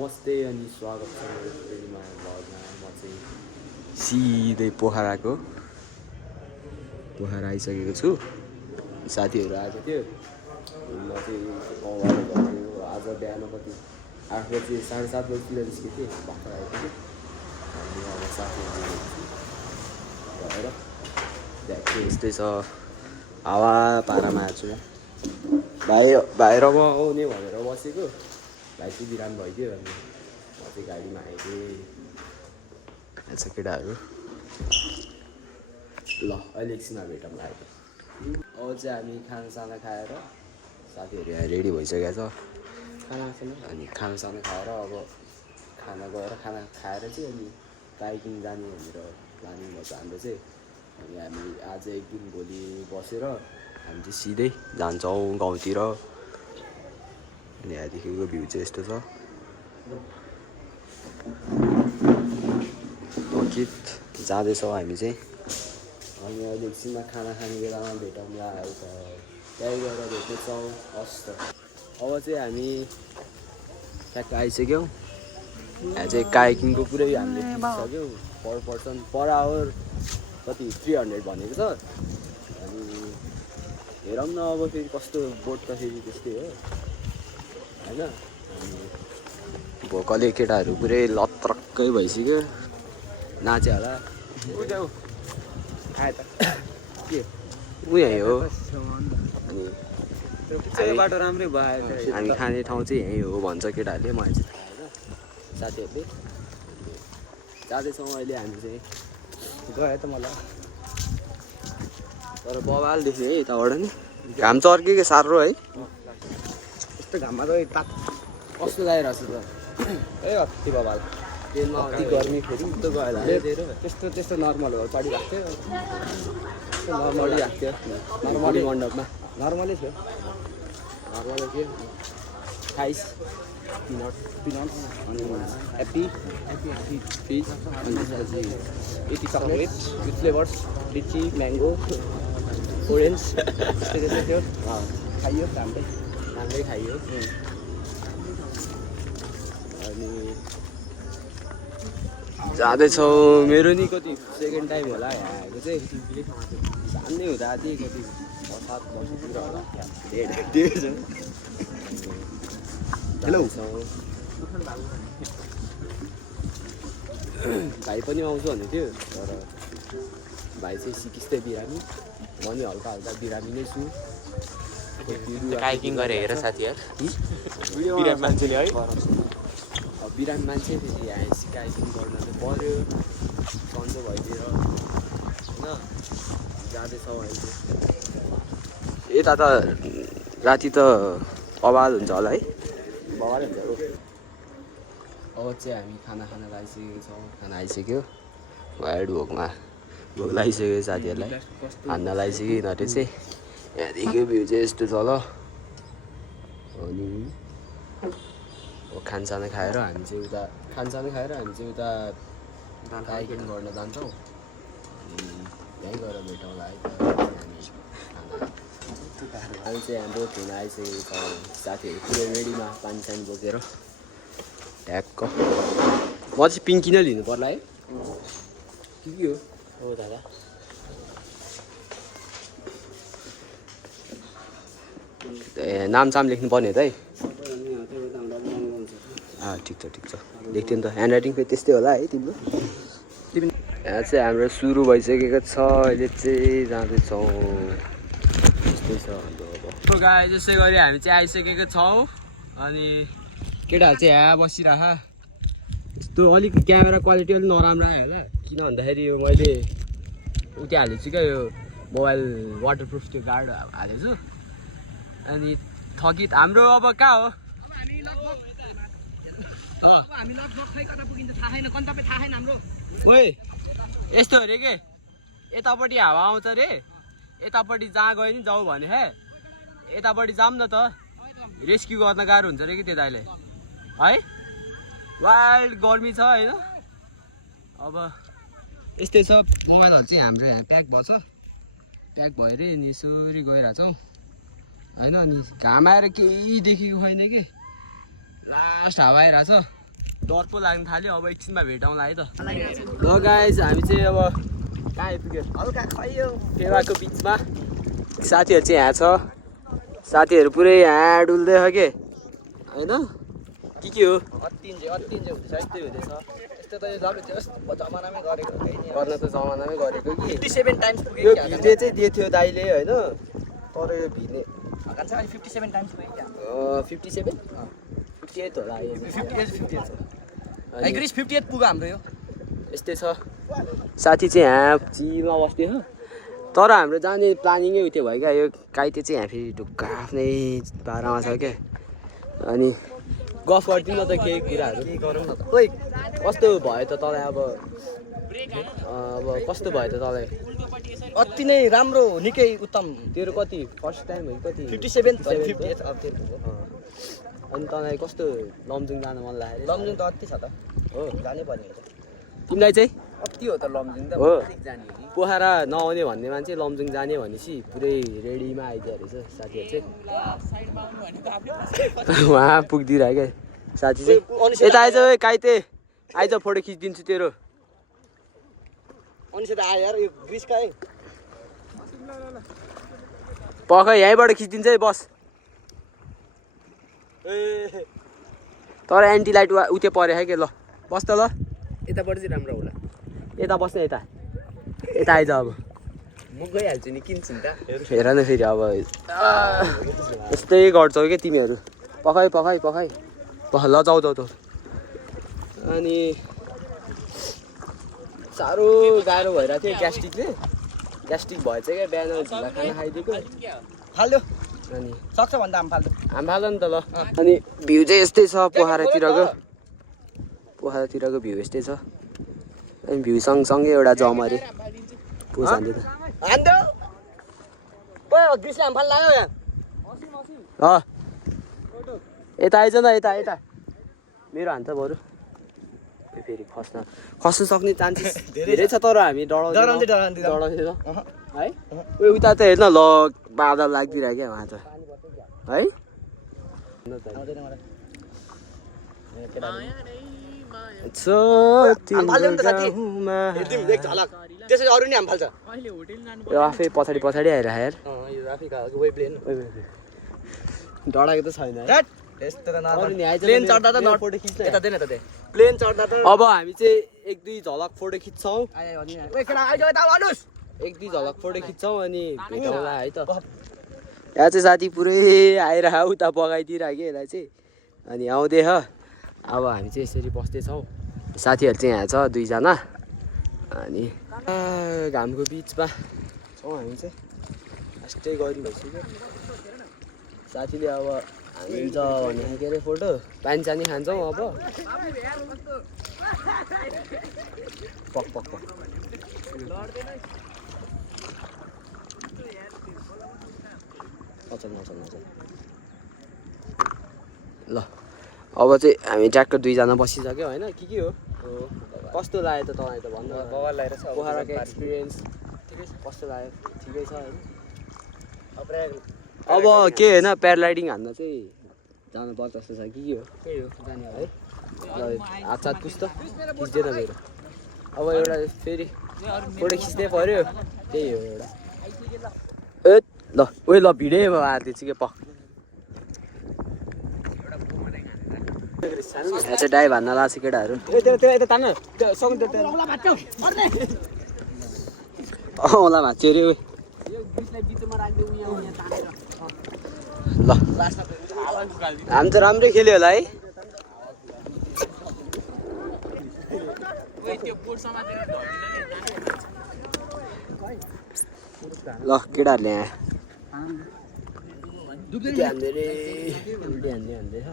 नमस्ते अनि स्वागत छ मेरो नयाँ भ्लगमा। म चाहिँ सिधै पोखरा आइसकेको छु। साथीहरू आएको थियो, म चाहिँ गाउँबाट गएको। आज बिहान कति 8 बजी 7:30 बजीतिर निस्केको थिएँ, भर्खर आएको थिएँ। अनि अब साथीहरू भएर यस्तै छ, हावा पारामा आएको छु। बाहिर म आउने भनेर बसेको, भाइ चाहिँ बिरामी भइदियो। अनि म चाहिँ गाडीमा आएको थिएँ। केटाहरू ल अहिले एकछिनमा भेटौँ आएको। अब चाहिँ हामी खानासाना खाएर साथीहरू यहाँ रेडी भइसकेको छ। अनि खानासाना खाएर अब खाना खाएर चाहिँ अनि बाइकिङ जाने भनेर प्लानिङ भएको हाम्रो चाहिँ। अनि हामी आज एक दिन भोलि बसेर हामी चाहिँ सिधै जान्छौँ गाउँतिर। अनि यहाँदेखिको भ्यू चाहिँ यस्तो छ। अकित जाँदैछौँ हामी चाहिँ। अनि अहिले एकछिनमा खाना खाने बेलामा भेटौँला। त्यहीँ गएर भेट्नेछौँ। हस् त अब चाहिँ हामी ट्याक्क आइसक्यौँ। यहाँ चाहिँ कायाकिङको पुरै हामीले दिइसक्यौँ। पर पर्सन पर आवर कति 300 भनेको छ। अनि हेरौँ न अब फेरि कस्तो बोट त फेरि त्यस्तै हो होइन। अनि भोकले केटाहरू पुरै लत्रक्कै भइसक्यो, नाच्यो होला। के ऊ यहीँ हो। अनि बाटो राम्रै भयो। हामी खाने ठाउँ चाहिँ यहीँ हो भन्छ केटाहरूले, मलाई चाहिँ थाहा होइन, साथीहरूले। जाँदैछौँ अहिले हामी चाहिँ। गयो त मलाई तर बवाल देख्यो है यताबाट नि। घाम चर्केको साह्रो है। यस्तो घाममा त कस्तो लागिरहेको छ त ए अति बवाल। ट्रेनमा अति गर्मी फेरि त गयो त्यस्तो नर्मल हो पढिरहेको थियो। त्यस्तो नर्मली आएको थियो, नर्मली मण्डपमा नर्मलै थियो। नर्मलै थियो। खाइस पिनट्स अनि ह्याप्पी फिज अनि त्यसपछि 80 चक्लेट विथ फ्लेभर्स लिची म्याङ्गो ओरेन्ज त्यस्तै थियो। खाइयो राम्रै खाइयो। अनि जाँदैछौँ। मेरो नि कति सेकेन्ड टाइम होला यहाँ आएको चाहिँ। जान्दै हुँदा थिएँ कति 7 वर्षतिर होला। हेलो भाइ पनि आउँछु भन्दै थियो, तर भाइ चाहिँ सिकिस्तै बिरामी। म नि हल्का बिरामी नै छु। काइकिङ गरे हेर साथीहरू, बिरामी मान्छेले है। बिरामी मान्छे फेरि यहाँ काइकिङ गर्न चाहिँ पऱ्यो, सन्चो भइदिएर होइन। जाँदैछौँ अहिले। यता त राति त बवाल हुन्छ होला है। बवाल हुन्छ हो। अब चाहिँ हामी खाना लागिसकेको छौँ। खाना आइसक्यो। भोक लागिसक्यो साथीहरूलाई। खाना लागिसक्यो यिनीहरूले चाहिँ। यहाँदेखि भ्यू चाहिँ यस्तो छ ल। अनि खानसाना खाएर हामी चाहिँ उता काइकिङ गर्न जान्छौँ। अनि यहीँ गएर भेटौँला है। हामी चाहिँ हाम्रो ट्रेन आइसकेको छ। साथीहरू पुरै रेडीमा पानी बोकेर ट्याक्क। म चाहिँ पिङ्की नै लिनु पर्ला है। के हो दादा? नामसाम लेख्नु पर्ने त है। ठिक छ लेख्थ्यो नि त। ह्यान्ड राइटिङ फेरि त्यस्तै होला है तिम्रो। यहाँ चाहिँ हाम्रो सुरु भइसकेको छ। अहिले चाहिँ जाँदैछौँ। त्यस्तै छ हाम्रो। अब गाई जस्तै गरी हामी चाहिँ आइसकेको छौँ। अनि केटाहरू चाहिँ यहाँ बसिरह। त्यो अलिक क्यामेरा क्वालिटी अलिक नराम्रो आयो होला। किन भन्दाखेरि यो मैले उति हालेको छु क्या, यो मोबाइल वाटरप्रुफ त्यो गार्ड हालेको छु। अनि थकित हाम्रो अब कहाँ हो? ओइ यस्तो अरे के, यतापट्टि हावा आउँछ अरे, यतापट्टि जहाँ गयो नि जाऊ भने हे, यतापट्टि जाऊँ न त। रेस्क्यु गर्न गाह्रो हुन्छ अरे कि त्यता अहिले है। वाइल्ड गर्मी छ होइन। अब यस्तै छ। मोबाइलहरू चाहिँ हाम्रो यहाँ प्याक भएर नि यसरी गइरहेछौँ होइन। अनि घाम आएर केही देखेको छैन कि, लास्ट हावा आइरहेछ। डर पो लाग्न थाल्यो अब एकछिनमा भेटाउँला है त ल गाइस हामी चाहिँ अब कहाँ आइपुग्यो हल्का खैयो फेवाको बिचमा साथीहरू चाहिँ यहाँ छ साथीहरू पुरै यहाँ डुल्दैछ के होइन के हो अत्तिन्जे हुँदैछ यस्तै हुँदैछ यस्तो त यो जमानामै गरेको गर्न त जमानामै गरेको कि 57 टाइम्स यो पुग्यो भिडियो चाहिँ दिएको थियो दाइले होइन तर यो भिडियो भन्छ अहिले 57 टाइम्स पुग्यो 57 58 होला यो 58 आई ग्रिस 58 पुग्यो हाम्रो यो यस्तै छ साथी चाहिँ यहाँ चिमा बस्थ्यो हो तर हाम्रो जाने प्लानिङै उयो भयो क्या यो काइते चाहिँ यहाँ फेरि ढुक्क आफ्नै पारामा छ क्या अनि गफ गरिदिउँ न त केही कुराहरू गरौँ न त ओइ कस्तो भयो त तँलाई अब कस्तो भयो त तँलाई अति नै राम्रो निकै उत्तम तेरो कति फर्स्ट टाइम हो कि कति 57 58 अब अनि तँलाई कस्तो लमजुङ जान मन लाग्यो लमजुङ त अति छ त हो जानै पर्ने हो तिमीलाई चाहिँ अति हो त लमजुङ त हो जाने कि पोखरा नआउने भन्ने मान्छे लमजुङ जाने भनेपछि पुरै रेडीमा आइदियो रहेछ साथीहरू चाहिँ उहाँ पुगिदिइरह्यो क्या साथी चाहिँ यता आइज है काइते आइज फोटो खिचिदिन्छु तेरो अनि त आयो यार यो ग्रिस काए पख यहीँबाट खिचिदिन्छ है बस ए तर एन्टी लाइट उतै पऱ्यो है के ल बस त ल यताबाट चाहिँ राम्रो होला यता बस्ने यता यता आइज अब म गइहाल्छु नि किन्छु नि त हेर न फेरि अब यस्तै गर्छौ क्या तिमीहरू पखाइ ल जाऊ त अनि साह्रो गाह्रो भइरहेको थियो ग्यास्ट्रिक भएछ क्या बिहान ढिला खाना खाइदिएको फाल्यो अनि सक्छ भन्दा हामी फाल्यो हामी फाल्छ नि त ल अनि भ्यू चाहिँ यस्तै छ पोखरातिरको भ्यू यस्तै छ अनि भ्यू सँगसँगै एउटा जमरे पोज हाल्यो त हान्दै ओ ग्रिसले हामी फाल्न लाग्यो यहाँ यता आइज न यता मेरो हान्छ बरु फेरि खस्नु सक्ने चान्सेस धेरै छ तर हामी डराउँदैन है उयो उता त हेर्न ल बादल लाग्दिरहेको क्या उहाँ त है त्यसै अरू नि हामी फाल्छ यो आफै पछाडि आइरह यार यो आफै वेबलेन डराएको त छैन यस्तो त अरू नि आइज प्लेन चढ्दा त फोटो खिच्छ यता देन त दे प्लेन चढ्दा त अब हामी चाहिँ एक दुई झलक फोटो खिच्छौँ ओए केटा आइज यता भन्नुस् एक दुई झलक फोटो खिच्छौँ अनि भेटौँला है त यहाँ चाहिँ साथी पुरै आइरह उता बगाइदिइरहेको यसलाई चाहिँ अनि आउँदै अब हामी चाहिँ यसरी बस्दैछौँ साथीहरू चाहिँ यहाँ छ दुईजना अनि घामको बिचमा छौँ हामी चाहिँ यस्तै गरी भइसक्यो साथीले अब हालिन्छ भने के अरे फोटो पानी सानी खान्छौँ अब पक ल अब चाहिँ हामी ट्र्याक्टर दुईजना बसिसक्यो होइन के हो कस्तो लाग्यो त तँलाई त भन्नु बवाल लागेर छ पोखराको एक्सपिरियन्स ठिकै छ कस्तो लाग्यो ठिकै छ होइन अब के होइन प्याराग्लाइडिङ हान्न चाहिँ जानुपर्छ जस्तो छ के हो जाने है ल हात साथ पुस् त खिच्दैन मेरो अब एउटा फेरि फोटो खिच्नै पऱ्यो त्यही हो एउटा ए ल ओइ ल भिडै हालिदिन्छु कि पक यहाँ चाहिँ डाइभ हान्न लाग्छ केटाहरू औँला भाँच्यो अरे ल हामी त राम्रै खेल्यो होला है ल केटाहरूले यहाँ हान्दै रे उल्टी हान्दैछ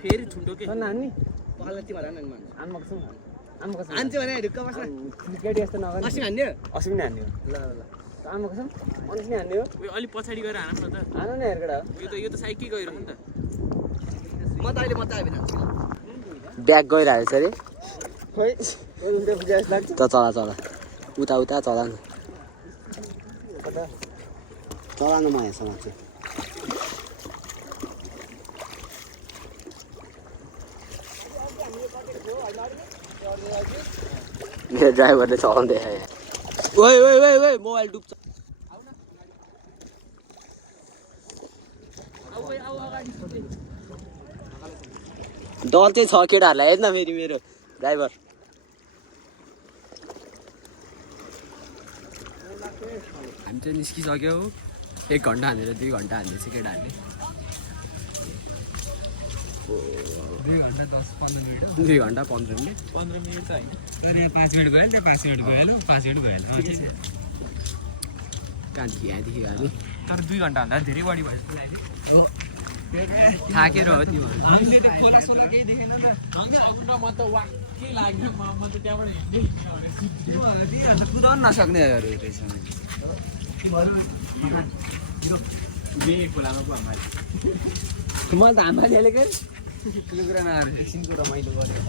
फेरि ठुलो के नानी पालती भएर नानी हान्छ भने ढुक्क बस्न क्रिकेट यस्तो नगर्नु अस्ति हान्ने अस्ति नै हान्ने ल आमा कसम अनि नै हान्ने हो अलिक पछाडि गएर हान न त हान न हेर केटा यो त साइकै गइरहेको नि त म त अहिले मात्रै आइबिन ब्याग गइरहेको छ अरे खोइ त चला उता चला न चलाउनु म यहाँसम्म चाहिँ मेरो ड्राइभरले चलाउँदै ओइ ओइ ओइ ओइ मोबाइल डुब्छ डर चाहिँ छ केटाहरूलाई हेर्न फेरि मेरो ड्राइभर हामी चाहिँ निस्किसक्यो 1 घन्टा हानेर 2 घन्टा हान्दैछ केटाहरूले 2 घन्टा 15 मिनट 15 मिनट त होइन तर 5 मिनट गयो नि 5 मिनट गयो 5 मिनट गयो कान्ति यहाँदेखि हामी तर 2 घन्टा भन्दा धेरै बढी भयो जस्तो लाग्यो थाकेर हो त्यो हामीले त खोला सोला केही देखेन नि त होइन अब न म त के लाग्यो म त त्यहाँबाट हिँड्दै कुदाउन नसक्ने रहेछ खोलामा पो हाम्रो मलाई त हाम्रा ल्यालेकै त्यो कुरा नगर्नु एकछिनको रमाइलो गर्यो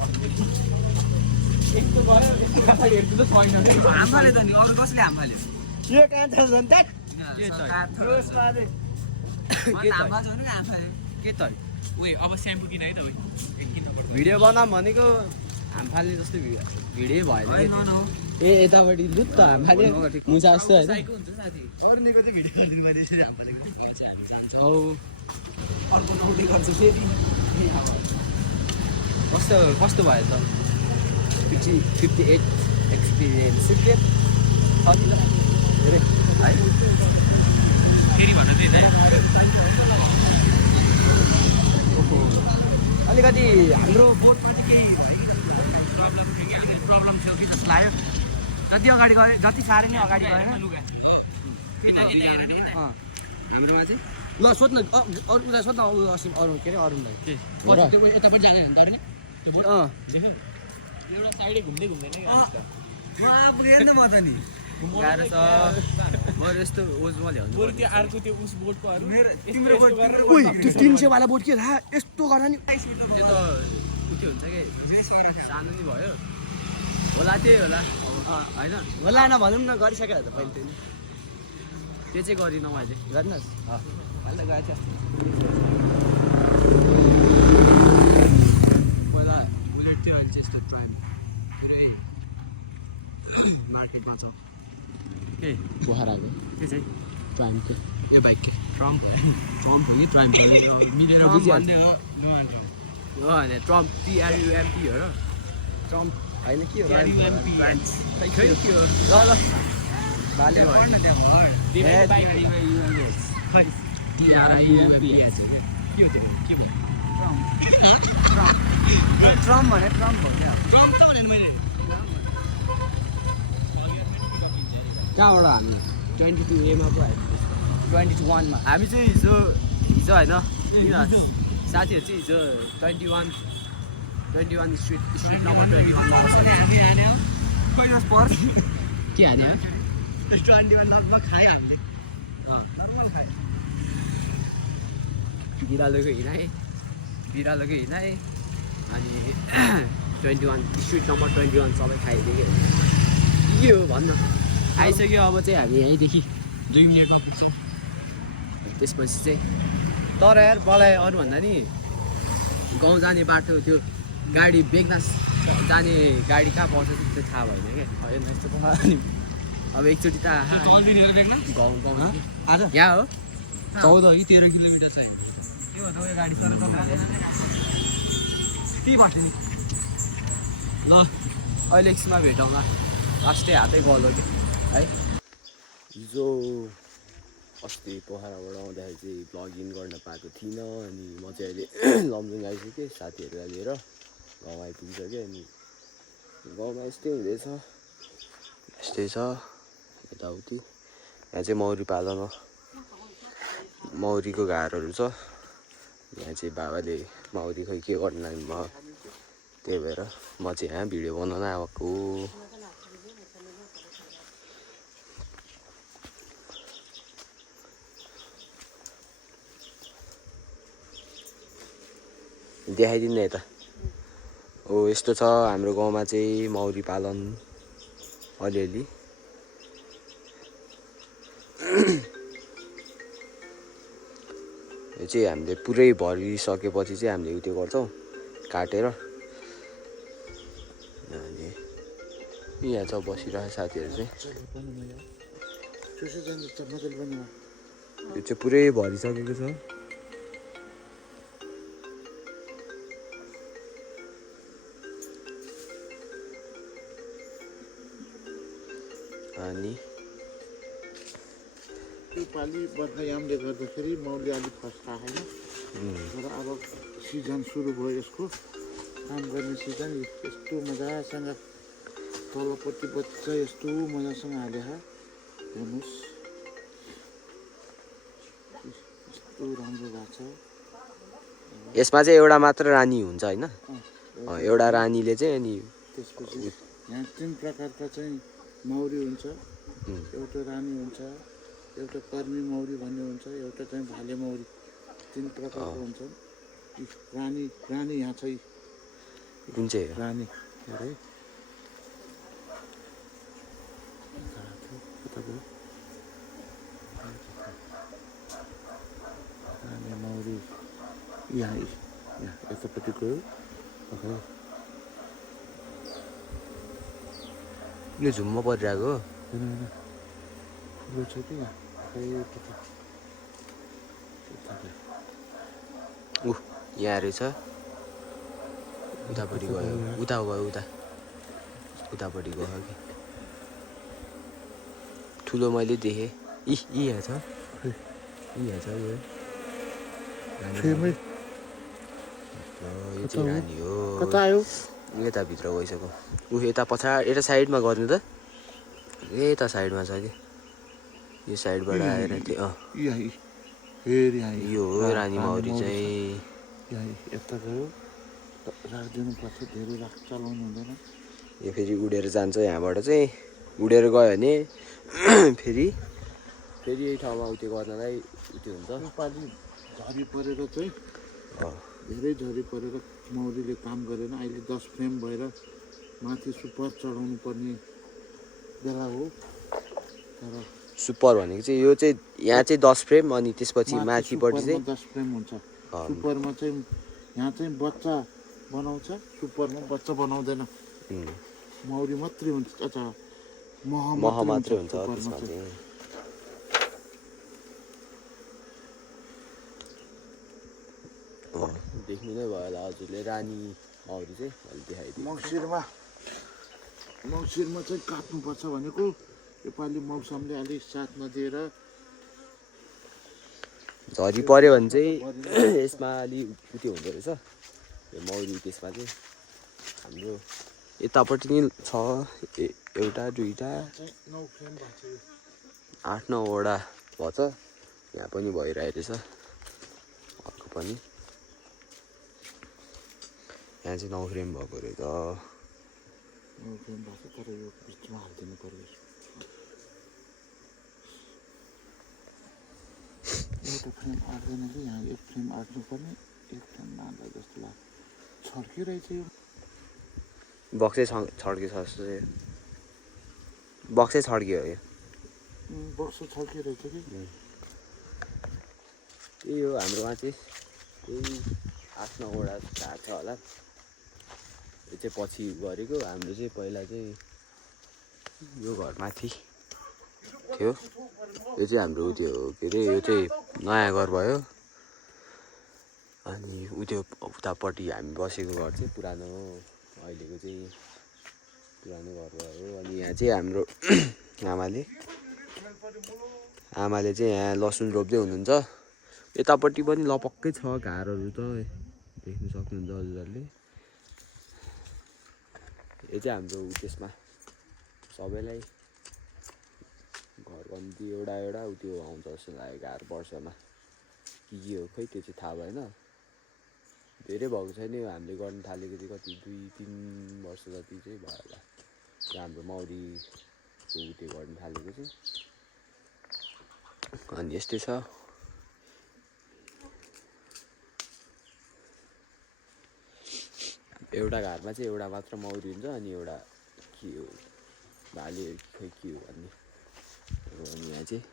यस्तो गयो यस्तो पछाडि हेर्नु त छैन हाम्राले त नि अरू कसले हाम्राले यो कहाँ छ झन् के के त ओए अब स्याम्पू किन है त ओए भिडियो बनाऊँ भनेको हामफाल्ने जस्तो भिडियो भएन ए यतापट्टि लुट त हामफाल्ने मुसा जस्तो होइन साइको हुन्छ साथी अरूको चाहिँ भिडियो गरिदिनु पर्ने यसरी हाम्राले औ अर्को नौटी गर्छ फेरि कस्तो कस्तो भयो त 58 एक्सपिरियन्स के धेरै है फेरि भन्न दिँदैन अलिकति हाम्रो बोटप्रति केही प्रब्लम थियो कि जस्तो लाग्यो जति अगाडि गयो जति साह्रै नै अगाडि गयो लुगा हाम्रोमा चाहिँ ल सोध्न अरू कुरा सोध्न अरू के अरे अरूलाई यतापट्टि जाने भन्दा एउटा साइडै घुम्दै घुम्दैन क्या पुगेन नि म त नि गाह्रो छ बरु यस्तो ओजमा ल्याउनु बरु त्यो अर्को त्यो उस बोटको अरू तिम्रो बोट उही त्यो 300 वाला बोट के थाहा यस्तो गर नि त्यो त उठ्यो हुन्छ कि सानो नि भयो होला त्यही होला होइन होला नभनौँ न गरिसक्यो त पहिले त्यो चाहिँ गरिनँ मैले गर्नुहोस् अहिले गएको थियो पहिला मिनट थियो अहिले चाहिँ यस्तो टाइम पुरै मार्केटमा छ के पोखराको के चाहिँ ट्राइम के यो बाइक के ट्रम्प हो कि ट्राइम हो मिलेर बुझिहाल्ने हो होइन ट्रम्प TRUMP हो र ट्रम्प होइन के हो के हो ल ल बाले भयो ट्रम्प भने ट्रम्प हो क्या कहाँबाट हामी 22A मा पो आयो 21 मा हामी चाहिँ हिजो होइन साथीहरू चाहिँ हिजो 21 स्ट्रिट नम्बर 21 मा आउँछ के हान्यो बिरालोको हिँडाइ अनि 21 स्ट्रिट नम्बर 21 सबै खाइदियो के हो भन्न आइसक्यो अब चाहिँ हामी यहीँदेखि 2 मिनटमा पुग्छौँ त्यसपछि चाहिँ तर यार मलाई अरूभन्दा नि गाउँ जाने बाटो त्यो गाडी बेग्नास जाने गाडी कहाँ पाउँछ त्यो थाहा भएन क्या होइन यस्तो अनि अब एकचोटि त गाउँ आज यहाँ हो 14 कि 13 किलोमिटर छ त्यो हो त उयो गाडी सर के बाटो नि ल अहिले एकछिनमा भेटौँला लास्टै हातै गलो कि है हिजो अस्ति पोखराबाट आउँदाखेरि चाहिँ भ्लगिङ गर्न पाएको थिइनँ अनि म चाहिँ अहिले लमजुङ आइसकेँ साथीहरूलाई लिएर गाउँ आइपुगिसकेँ अनि गाउँमा यस्तै हुँदैछ यस्तै छ यताउति यहाँ चाहिँ मौरी पालन हो मौरीको घरहरू छ यहाँ चाहिँ बाबाले मौरी खै के गर्न लाग्नु त्यही भएर म चाहिँ यहाँ भिडियो बनाउन आएको देखाइदिनु न यता हो यस्तो छ हाम्रो गाउँमा चाहिँ मौरी पालन अलिअलि चाहिँ हामीले पुरै भरिसकेपछि चाहिँ हामीले उत्यो गर्छौँ काटेर। अनि यहाँ छ बसिरहेको साथीहरू चाहिँ यो चाहिँ पुरै भरिसकेको छ। अनि यो पालि बर्खायामले गर्दाखेरि मौरी अलिक फस्टा होइन, तर अब सिजन सुरु भयो यसको काम गर्ने सिजन। यस्तो मजासँग तलपट्टि बच्चा यस्तो मजासँग हाले हेर्नुहोस्, यस्तो राम्रो भएको छ। यसमा चाहिँ एउटा मात्र रानी हुन्छ होइन, एउटा रानीले चाहिँ अनि त्यसपछि यहाँ 3 प्रकारका चाहिँ मौरी हुन्छ। एउटा रानी हुन्छ, एउटा कर्मी मौरी भन्ने हुन्छ, एउटा चाहिँ भाले मौरी। 3 प्रकारको हुन्छन्। रानी यहाँ छ, कुन चाहिँ रानी है। रानी मौरी यहाँ यतापट्टि गयो। यो झुम्म परिरहेको यो छ कि यहाँ रहेछ। उतापट्टि गयो, उतापट्टि गयो कि ठुलो मैले देखेँ। यहाँ छ, यहाँ छ यो चाहिँ रानी हो। कता आयो? यताभित्र गइसक्यो। यता पछाडि यता साइडमा गर्नु त, यता साइडमा छ कि यो साइडबाट आएर त्यो यो हो रानी मौरी चाहिँ। यता गयो, राखिदिनु पर्छ, धेरै चलाउनु हुँदैन। यो फेरि उडेर जान्छ यहाँबाट चाहिँ, उडेर गयो भने फेरि यही ठाउँमा उत्यो गर्नलाई उत्यो हुन्छ। योपालि झरी परेर चाहिँ धेरै झरी परेर मौरीले काम गरेन। अहिले 10 फ्रेम भएर माथि सुपर चढाउनु पर्ने बेला हो। तर सुपर भनेको चाहिँ यो चाहिँ यहाँ चाहिँ 10 फ्रेम अनि त्यसपछि माथिपट्टि चाहिँ 10 फ्रेम हुन्छ। सुपरमा चाहिँ यहाँ चाहिँ बच्चा बनाउँछ, सुपरमा बच्चा बनाउँदैन। मौरी मात्रै हुन्छ, अच्छा मह मात्रै हुन्छ त्यसमा चाहिँ। देख्नु नै भयो होला हजुरले, रानी मौरी चाहिँ मैले देखाइदिएँ। मङ्सिरमा चाहिँ काट्नुपर्छ भनेको, योपालि मौसमले अलिक साथ नदिएर झरी पऱ्यो भने चाहिँ यसमा अलि उत्यो हुँदो रहेछ यो मौरी। त्यसमा चाहिँ हाम्रो यतापट्टि नि छ, एउटा दुईवटा 9 फ्रेम भएको छ। 8-9 वटा भएछ। यहाँ पनि भइरहेको रहेछ अर्को पनि। यहाँ चाहिँ 9 फ्रेम भएको रहेछ। 9 फ्रेम भएको छ, तर यो बिचमा हालिदिनु पर्यो। एउटा फ्रेम आट्दैन कि यहाँ 1 फ्रेम आट्नु पर्ने, 1 फ्रेम नाच्दा जस्तो लाग्छ। छड्किरहेछ यो बक्सै छड्कियो जस्तो चाहिँ, बक्सै छड्कियो यो। बक्स छड्किरहेछ कि त्यही हो हाम्रोमा चाहिँ त्यही 8-9 वटा झार छ होला। यो चाहिँ पछि गरेको, हाम्रो चाहिँ पहिला चाहिँ यो घरमाथि थियो। यो चाहिँ हाम्रो उत्यो के अरे, यो चाहिँ नयाँ घर भयो। अनि उत्यो उतापट्टि हामी बसेको घर चाहिँ पुरानो हो, अहिलेको चाहिँ पुरानो घर भयो। अनि यहाँ चाहिँ हाम्रो आमाले चाहिँ यहाँ लसुन रोप्दै हुनुहुन्छ। यतापट्टि पनि लपक्कै छ घरहरू त देख्नु सक्नुहुन्छ हजुरहरूले। यो चाहिँ हाम्रो त्यसमा सबैलाई घर कम्ती एउटा उत्यो आउँछ जस्तो लाग्यो घर वर्षमा। के हो खै त्यो चाहिँ थाहा भएन। धेरै भएको छैन यो हामीले गर्न थालेको चाहिँ कति 2-3 वर्ष जति चाहिँ भयो होला हाम्रो मौरीको उत्यो गर्न थालेको चाहिँ। अनि यस्तै छ। एउटा घरमा चाहिँ एउटा मात्र मौरी हुन्छ, अनि एउटा के हो भाले खै के हो भन्ने। अनि यहाँ चाहिँ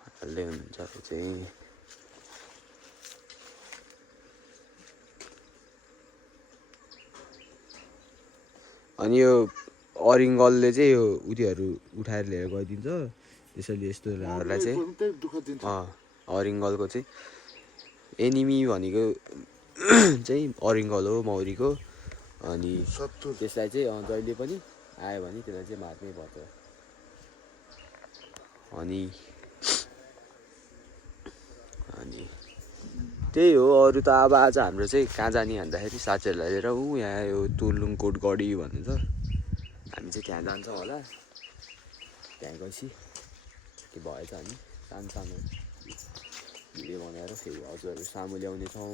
हाल्दै हुनुहुन्छ चाहिँ अनि यो अरिङ्गलले चाहिँ यो उयोहरू उठाएर लिएर गइदिन्छ त्यसैले यस्तोहरूलाई चाहिँ त्यही दुःख दिन्छ अरिङ्गलको चाहिँ एनिमी भनेको चाहिँ अरिङ्गल हो मौरीको अनि शत्रु त्यसलाई चाहिँ जहिले पनि आयो भने त्यसलाई चाहिँ मार्नै पर्छ अनि त्यही हो अरू त अब आज हाम्रो चाहिँ कहाँ जाने भन्दाखेरि साथीहरूलाई लिएर यहाँ यो तुलुङकोट गढी भन्छ हामी चाहिँ त्यहाँ जान्छौँ होला त्यहाँ गएपछि के भएछ हामी सानो सानो भिडियो बनाएर फेरि हजुरहरू सामु ल्याउनेछौँ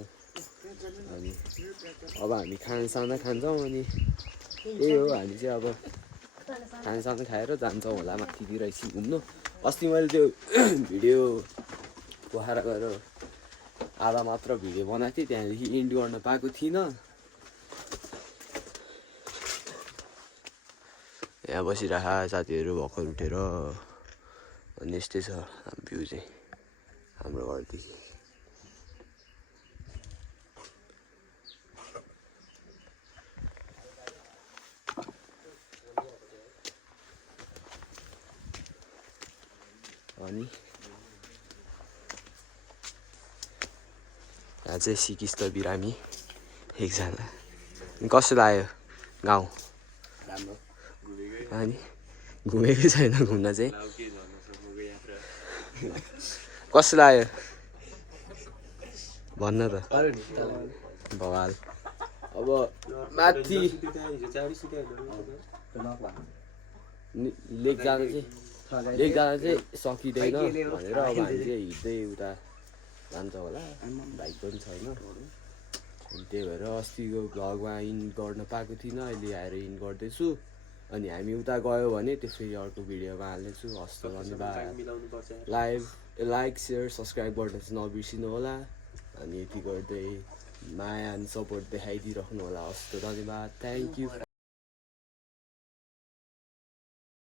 अनि अब हामी खानासाना खान्छौँ अनि त्यही हो हामी चाहिँ अब खानासाना खाएर जान्छौँ होला माथितिर एकछिन घुम्नु अस्ति मैले त्यो भिडियो पोखरा गएर आधा मात्र भिडियो बनाएको थिएँ त्यहाँदेखि इन्ड गर्न पाएको थिइनँ यहाँ बसिरह साथीहरू भर्खर उठेर अनि यस्तै छ भ्यू चाहिँ हाम्रो घरदेखि अनि यहाँ चाहिँ सिकिस्त बिरामी एकजना कस्तो लाग्यो गाउँ राम्रो अनि घुमेकै छैन घुम्न चाहिँ कस्तो लाग्यो भन्न त भवाल अब माथि लेक जानु चाहिँ सकिँदैन भनेर अब हामी चाहिँ हिँड्दै उता जान्छ होला बाइक पनि छैन अनि त्यही भएर अस्तिको भ्लगमा इन गर्न पाएको थिइनँ अहिले आएर इन गर्दैछु अनि हामी उता गयो भने त्यो फेरि अर्को भिडियोमा हाल्नेछु हस्त धन्यवाद लाइक सेयर सब्सक्राइब गर्न चाहिँ नबिर्सिनु होला अनि यति गर्दै माया अनि सपोर्ट देखाइदिइराख्नु होला हस्त धन्यवाद थ्याङ्क यू